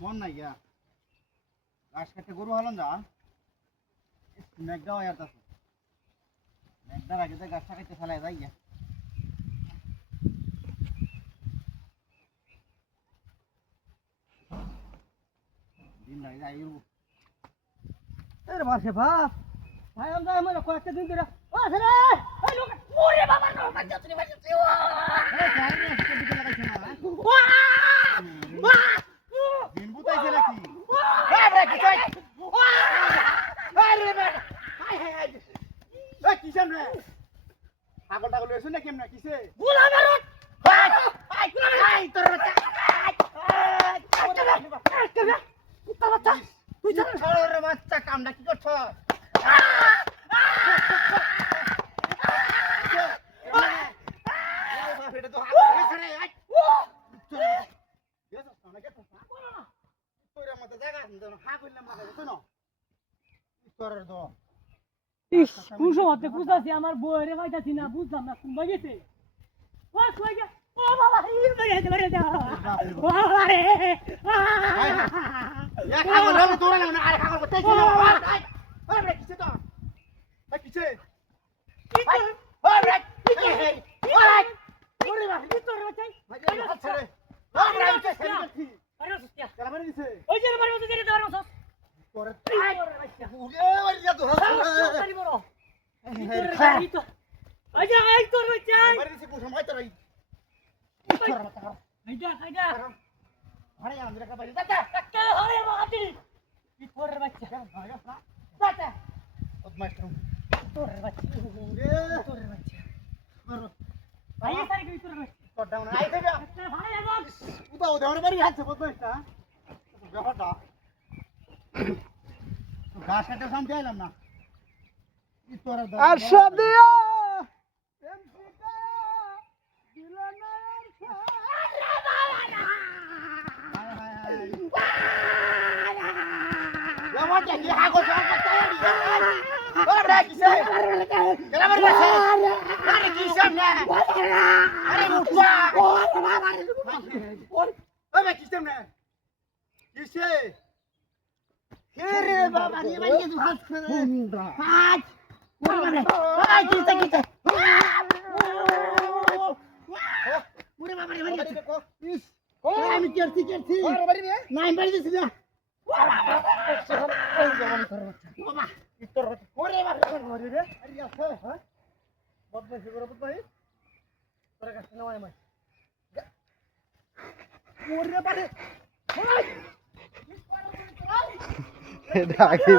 বন নাই গিয়া ঘাস কাটতে গরু হলাম যা মেঘটাও আর মেঘটার আগে তো গাছটা কাটতে ফেলায় যাই গিয়া দিন লাগে যাই আরে বাসে বাপ ভাই আমরা আমার কয়েকটা দিন ধরে ও ছেলে এই লোক ওরে বাবা না বাচ্চা তুই বাচ্চা তুই ওয়া দিন বুতাইছে নাকি আরে কি কই আরে বেটা হাই হাই হাই এ কিসেম রে পাগল টাগল হইছ না কেমনে কিসে গুলা মারুত হাই হাই তোর বাচ্চা বাচ্চা তুই ছাড় রে বাচ্চা কামটা কি করছ ইস কুশো হতে কুছাছি আমার বইরে পাইতাছি না বুঝলাম না কোন গেছে ও কই গে ও বাবা এই বেরে যা ও আরে এক কাগজ হবে তোরা না আর কাগজ করতে ছিল ওরে রে কিছে তো ভাই কিছে ভাই ওরে ওরে ওরে বাবা কি তোর বাচ্চাই ভাই ছেড়ে ওরে আমি ছেড়ে আরে সুস্তিয়া কেন মারি দিছে ওই যে মারি মতো জেরে দেওয়ার মতো তোরে তোর বাচ্চা ওরে মারি যা তো তারি বড় এই তো আজ আই তোর বাচ্চাই মারি দিছে কুছ সময় তোরাই তোরা মাথা আইডা আরে আমরা কা বাড়ি দাদা কে হরে বাবাটি কি তোর বাচ্চা দাদা বদমাশ তোর বাচ্চা ওরে তোর বাচ্চা মারো ভাই তারি কি তোর বাচ্চা তোর ডাউন আই দেবে ভাই এখন উদাও দেওয়ার বাড়ি আছে বদমাশটা ব্যাপারটা ঘাস কাটতে সামনে আইলাম না ই তোরা আশা দিয়া এমসিটা দিল না Lewat yang dia aku sama tadi. Ora kisah. Kenapa dia? Ada kisahnya. Ada muka. Ada kisahnya. Kisah. Kiri baba dia bagi tu hat. Hat. Hai kisah kita. Mure baba dia bagi. Is. Oh, আমি করছি করছি। আর বাড়ি রে? নাই বাড়ি দিছি না। বাবা, ইতর ওরে বাবা ঘরে রে। আরে আছে হ্যাঁ? বদমাইশি করে বদমাই। তোর কাছে না মাই। ওরে বাবা। হাই। এটা আগে